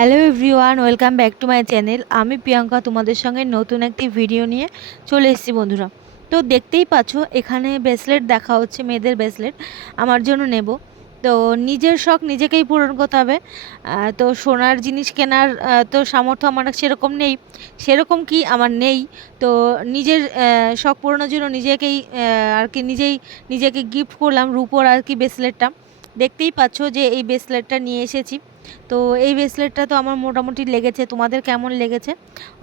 Hello everyone, welcome back to my channel. আমি প্রিয়াঙ্কা, তোমাদের সঙ্গে নতুন একটি ভিডিও নিয়ে চলে এসেছি বন্ধুরা। তো দেখতেই পাচ্ছ, এখানে ব্রেসলেট দেখা হচ্ছে, মেয়েদের ব্রেসলেট আমার জন্য নেব। তো নিজের শখ নিজেকেই পূরণ করতে হবে। তো সোনার জিনিস কেনার তো সামর্থ্য আমার সেরকম নেই। সেরকম কি আমার নেই। তো নিজের শখ পূরণের জন্য নিজেকেই আর কি নিজেই, নিজেকে গিফট করলাম রূপোর আর কি ব্রেসলেটটা দেখতেই পাচ্ছ যে এই ব্রেসলেটটা নিয়ে এসেছি। তো এই ব্রেসলেটটা তো আমার মোটামুটি লেগেছে। তোমাদের কেমন লেগেছে?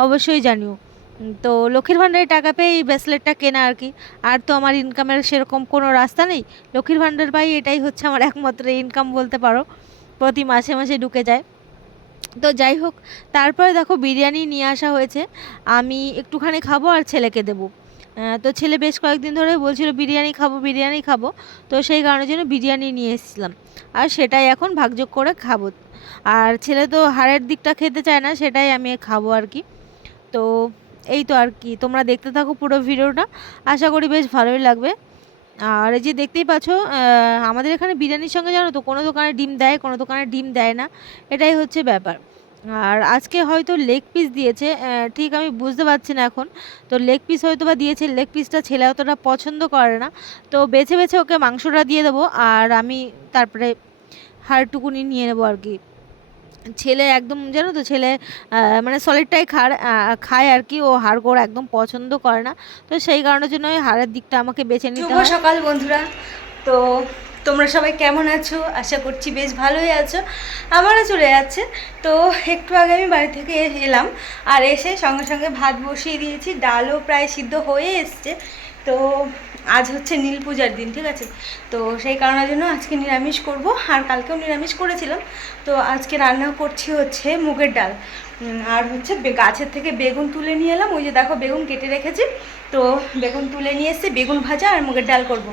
অবশ্যই জানিও। তো লক্ষ্মীর ভাণ্ডারের টাকা পেয়ে এই ব্রেসলেটটা কেনা আর কি। আর তো আমার ইনকামের সেরকম কোনো রাস্তা নেই। লক্ষ্মীর ভাণ্ডার পাই এটাই হচ্ছে আমার একমাত্র ইনকাম বলতে পারো। প্রতি মাসে মাসে ঢুকে যায়। তো যাই হোক, তারপরে দেখো বিরিয়ানি নিয়ে আসা হয়েছে। আমি একটুখানি খাব আর ছেলেকে দেবো। তো ছেলে বেশ কয়েকদিন ধরে বলছিল, বিরিয়ানি খাব বিরিয়ানি খাব। তো সেই কারণের জন্য বিরিয়ানি নিয়ে এসেছিলাম। আর সেটাই এখন ভাগযোগ করে খাব। আর ছেলে তো হাড়ের দিকটা খেতে চায় না, সেটাই আমি খাব আর কি। তো এই তো আর কি, তোমরা দেখতে থাকো পুরো ভিডিওটা, আশা করি বেশ ভালোই লাগবে। আর এই যে দেখতেই পাচ্ছ আমাদের এখানে বিরিয়ানির সঙ্গে জানো তো, কোনো দোকানে ডিম দেয়, কোনো দোকানে ডিম দেয় না, এটাই হচ্ছে ব্যাপার। আর আজকে হয়তো লেগ পিস দিয়েছে ঠিক আমি বুঝতে পারছি না এখন। তো লেগ পিস হয়তো বা দিয়েছে লেগ পিসটা ছেলে অতটা পছন্দ করে না। তো বেছে বেছে ওকে মাংসটা দিয়ে দেবো, আর আমি তারপরে হাড়টুকুনি নিয়ে নেব আর কি। ছেলে একদম জানো তো ছেলে মানে সলিডটাই খার আহ, খায় আর কি ও হাড় গোড় একদম পছন্দ করে না। তো সেই কারণের জন্য ওই হাড়ের দিকটা আমাকে বেছে নিতে শুভ হয়। সকাল বন্ধুরা। তো তোমরা সবাই কেমন আছো? আশা করছি বেশ ভালোই আছো। আমারও চলে যাচ্ছে। তো একটু আগে আমি বাড়ি থেকে এলাম আর এসে সঙ্গে সঙ্গে ভাত বসিয়ে দিয়েছি। ডালও প্রায় সিদ্ধ হয়ে এসছে। তো আজ হচ্ছে নীল পূজার দিন, ঠিক আছে? তো সেই কারণের জন্য আজকে নিরামিষ করব, আর কালকেও নিরামিষ করেছিলাম। তো আজকে রান্না করছি হচ্ছে মুগের ডাল। আর হচ্ছে গাছের থেকে বেগুন তুলে নিয়ে এলাম। ওই যে দেখো বেগুন কেটে রেখেছি। তো বেগুন তুলে নিয়ে এসে বেগুন ভাজা আর মুগের ডাল করব।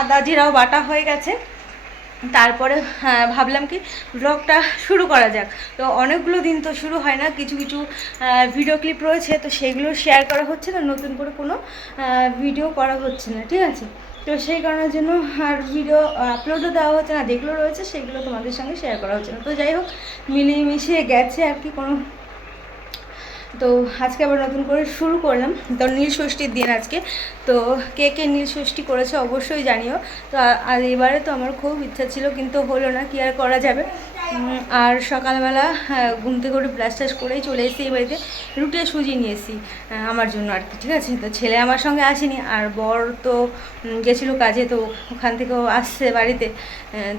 আদা জিরাও বাটা হয়ে গেছে। তারপরে হ্যাঁ, ভাবলাম কি ব্লগটা শুরু করা যাক। তো অনেকগুলো দিন তো শুরু হয় না কিছু কিছু ভিডিও ক্লিপ রয়েছে তো সেগুলো শেয়ার করা হচ্ছে না নতুন করে কোনো ভিডিও করা হচ্ছে না ঠিক আছে? তো সেই কারণের জন্য আর ভিডিও আপলোডও দেওয়া হচ্ছে না যেগুলো রয়েছে সেগুলো তোমাদের সঙ্গে শেয়ার করা হচ্ছে না। তো যাই হোক মিলিয়ে মিশিয়ে গেছে আর কি কোনো তো আজকে আবার নতুন করে শুরু করলাম তো নীল ষষ্ঠীর দিন আজকে। তো কে কে নীল ষষ্ঠী করেছে অবশ্যই জানিও। তো আর এবারে তো আমার খুব ইচ্ছা ছিল, কিন্তু হলো না, কি আর করা যাবে? আর সকালবেলা হ্যাঁ, ঘুম থেকে করে ব্রাশ টাশ করেই চলে এসেছি এই বাড়িতে। রুটি সুজি নিয়ে এসেছি আমার জন্য আর কি ঠিক আছে? তো ছেলে আমার সঙ্গে আসেনি আর বর তো গেছিল কাজে তো ওখান থেকেও আসছে বাড়িতে।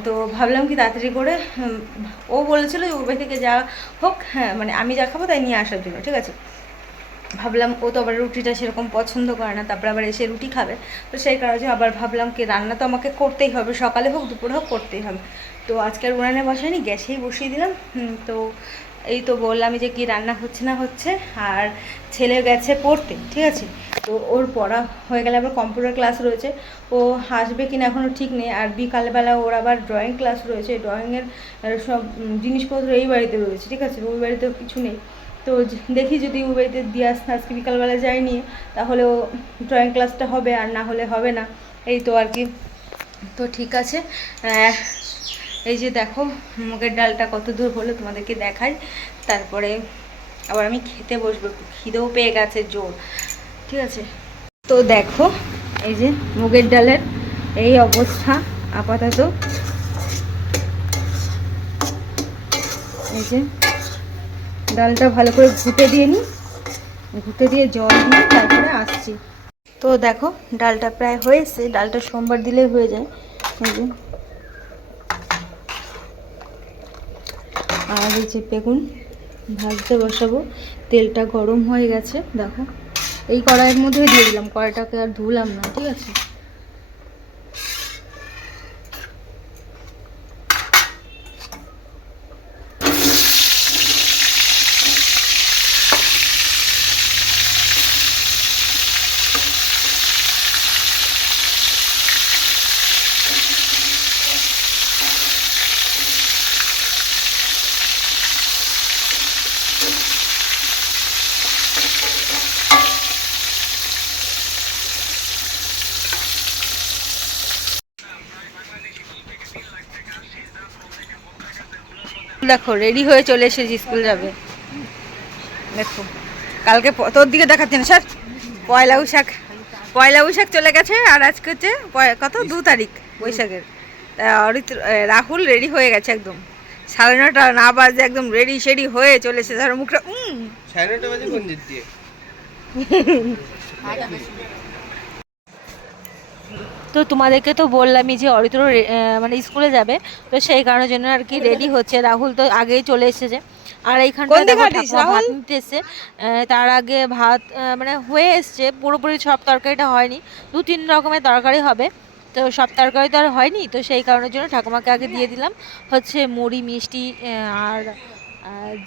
তো ভাবলাম কি তাড়াতাড়ি করে ও বলেছিল যে ওর বাড়ি থেকে যা হোক হ্যাঁ মানে আমি যা খাব তাই নিয়ে আসার জন্য ঠিক আছে? ভাবলাম, ও তো আবার রুটিটা সেরকম পছন্দ করে না, তারপর আবার এসে রুটি খাবে। তো সেই কারণে আবার ভাবলাম কি, রান্না তো আমাকে করতেই হবে, সকালে হোক, দুপুরে হোক, করতেই হবে। তো আজকে আর উনানে বসাইনি, গ্যাসেই বসিয়ে দিলাম। তো এই তো বললাম যে কি রান্না হচ্ছে না হচ্ছে, আর ছেলে গেছে পড়তে, ঠিক আছে? তো ওর পড়া হয়ে গেলে আবার কম্পিউটার ক্লাস রয়েছে। ও আসবে কিনা এখনও ঠিক নেই, আর বিকালবেলা ওর আবার ড্রয়িং ক্লাস রয়েছে। ড্রয়িংয়ের সব জিনিসপত্র এই বাড়িতে রয়েছে, ঠিক আছে? ওই বাড়িতে কিছু নেই। তো দেখি যদি বাড়িতে দিয়ে আসতে আজকে বিকালবেলা যায়নি তাহলে ও ড্রয়িং ক্লাসটা হবে আর না হলে হবে না। এই তো আর কি। তো ঠিক আছে। এই যে দেখো, মুগের ডালটা কত দূর হলো তোমাদেরকে দেখাই। তারপরে আবার আমি খেতে বসবো খিদেও পেয়ে গেছে জোর। ঠিক আছে? তো দেখো, এই যে মুগের ডালের এই অবস্থা আপাতত। এই যে ডালটা ভালো করে ঘুটে দিয়ে নিই। ঘুটে দিয়ে জল দিয়ে তারপরে আসছি। তো দেখো, ডালটা প্রায় হয়েছে ডালটা সোমবার দিলেই হয়ে যায়। আর এই যে বেগুন ভাজতে বসাবো। তেলটা গরম হয়ে গেছে, দেখো। এই কড়াইয়ের মধ্যে দিয়ে দিলাম। কড়াইটাকে আর ধুলাম না, ঠিক আছে? দেখো রেডি হয়ে চলে এসেছি স্কুল যাবে। দেখো কালকে তোর দিকে দেখাচ্ছি না স্যার পয়লা বৈশাখ। পয়লা বৈশাখ চলে গেছে আর আজকে হচ্ছে কত? দু তারিখ বৈশাখের। অরিত্র- রাহুল রেডি হয়ে গেছে একদম। সাড়ে নটা না বাজে একদম রেডি সেডি হয়ে চলে এসেছে। মুখটা সাড়ে নটা বাজে কোন দিক দিয়ে। তো তোমাদেরকে তো বললামই যে অরিত্র মানে স্কুলে যাবে। তো সেই কারণের জন্য আর কি রেডি হচ্ছে। রাহুল তো আগেই চলে এসেছে। আর এইখানটা ভাত? নিতে এসছে তার আগে ভাত মানে হয়ে এসছে। পুরোপুরি সব তরকারিটা হয়নি। দু তিন রকমের তরকারি হবে। তো সব তরকারি তো আর হয়নি। তো সেই কারণের জন্য ঠাকুমাকে আগে দিয়ে দিলাম। হচ্ছে মুড়ি মিষ্টি আর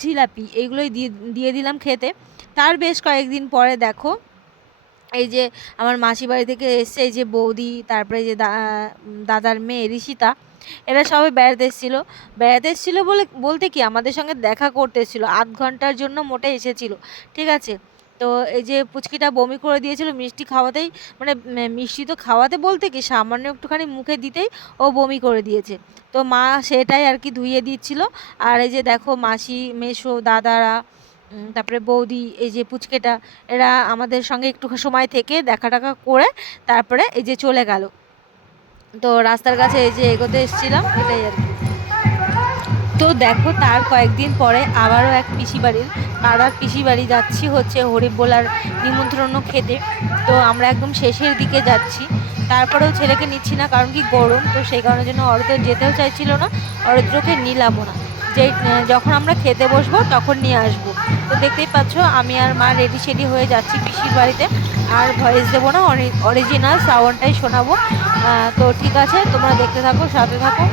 জিলাপি। এইগুলোই দিয়ে দিয়ে দিলাম খেতে। তার বেশ কয়েকদিন পরে দেখো এই যে আমার মাসি বাড়ি থেকে এসছে, এই যে বৌদি, তারপরে যে দাদার মেয়ে ঋষিতা, এরা সবাই বেড়াতে এসেছিল। বেড়াতে এসেছিল বলে, বলতে কি, আমাদের সঙ্গে দেখা করতে এসেছিল। আধ ঘণ্টার জন্য মোটে এসেছিল, ঠিক আছে? তো এই যে পুচকিটা বমি করে দিয়েছিল মিষ্টি খাওয়াতেই মানে মিষ্টি তো খাওয়াতে বলতে কি, সামান্য একটুখানি মুখে দিতেই ও বমি করে দিয়েছে। তো মা সেটাই আর কি ধুইয়ে দিচ্ছিল। আর এই যে দেখো মাসি, মেসো, দাদারা তারপরে বৌদি, এই যে পুচকেটা, এরা আমাদের সঙ্গে একটু সময় থেকে দেখা টাকা করে তারপরে এই যে চলে গেল। তো রাস্তার কাছে এই যে এগোতে এসেছিলাম, এটাই আর কি। তো দেখো, তার কয়েকদিন পরে আবারও এক পিসি বাড়ির পাড়ার পিসি বাড়ি যাচ্ছি হচ্ছে হরিবোলার নিমন্ত্রণ খেতে। তো আমরা একদম শেষের দিকে যাচ্ছি। তারপরেও ছেলেকে নিচ্ছি না, কারণ কি গরম, তো সেই কারণের জন্য অরিত্র যেতেও চাইছিল না অরিত্রকে নিলামও না। যে যখন আমরা খেতে বসবো তখন নিয়ে আসব। তো দেখতেই পাচ্ছ, আমি আর মা রেডি সেডি হয়ে যাচ্ছি পিসির বাড়িতে। আর ভয়েস দেবো না অরিজিনাল সাউন্ডটাই শোনাবো। তো ঠিক আছে, তোমরা দেখতে থাকো, সাথে থাকো।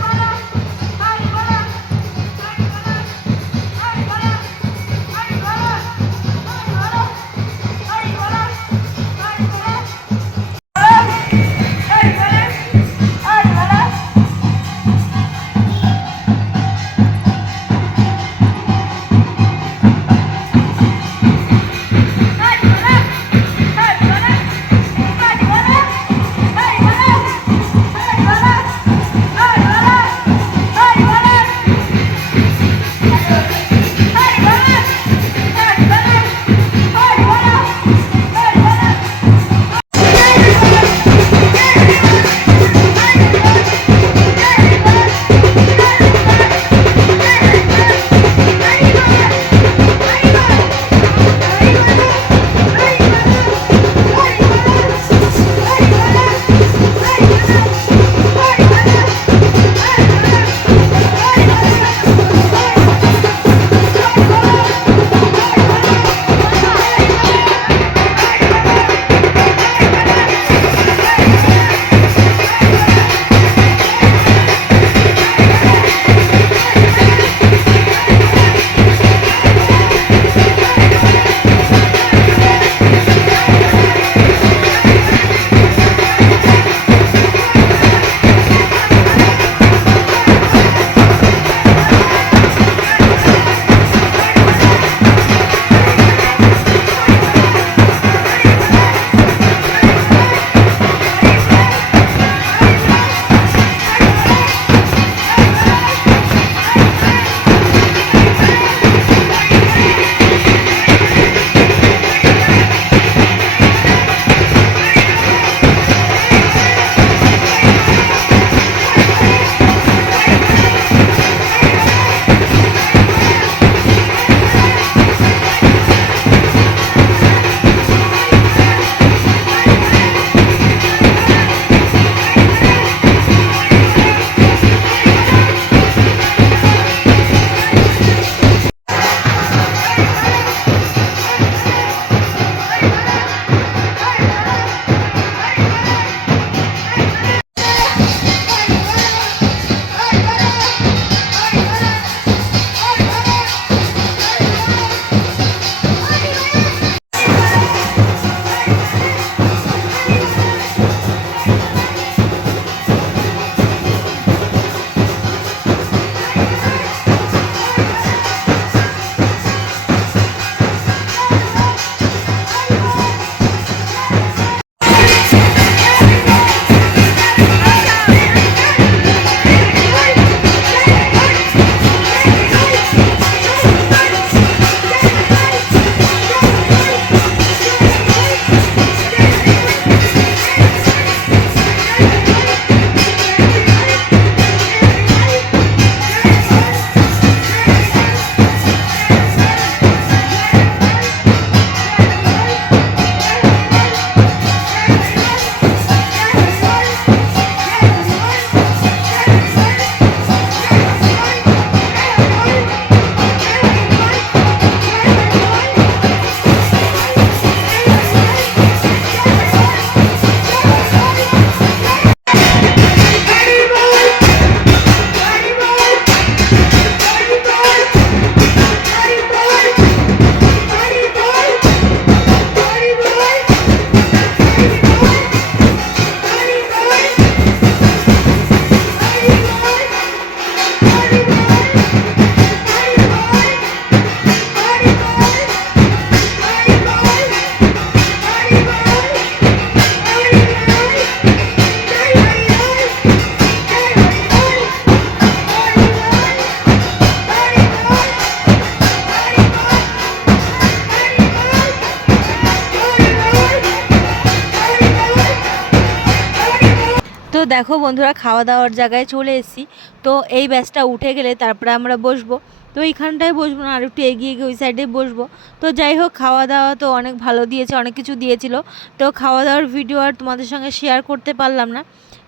দেখো বন্ধুরা খাওয়া দাওয়ার জায়গায় চলে এসেছি। তো এই ব্যাচটা উঠে গেলে তারপরে আমরা বসবো। তো এইখানটায় বসবো না, আর একটু এগিয়ে গিয়ে ওই সাইডে বসবো। তো যাই হোক খাওয়া দাওয়া তো অনেক ভালো দিয়েছে, অনেক কিছু দিয়েছিল। তো খাওয়া দাওয়ার ভিডিও আর তোমাদের সঙ্গে শেয়ার করতে পারলাম না।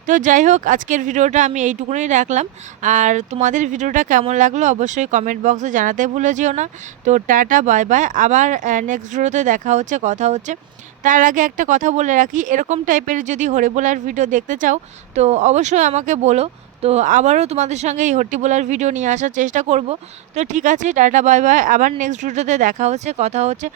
তো যাই হোক, আজকের ভিডিওটা আমি এইটুকুনি রাখলাম। আর তোমাদের ভিডিওটা কেমন লাগল অবশ্যই কমেন্ট বক্সে জানাতে ভুলে যেও না। তো টাটা বাই বাই আবার নেক্সট ভিডিওতে দেখা হচ্ছে, কথা হচ্ছে। তার আগে একটা কথা বলে রাখি, এরকম টাইপের যদি হরিবোলার ভিডিও দেখতে চাও, তো অবশ্যই আমাকে বলো। তো আবারও তোমাদের সঙ্গে এই হট্টিবোলার ভিডিও নিয়ে আসার চেষ্টা করব। তো ঠিক আছে, টাটা বাই বাই আবার নেক্সট ভিডিওতে দেখা হচ্ছে, কথা হচ্ছে।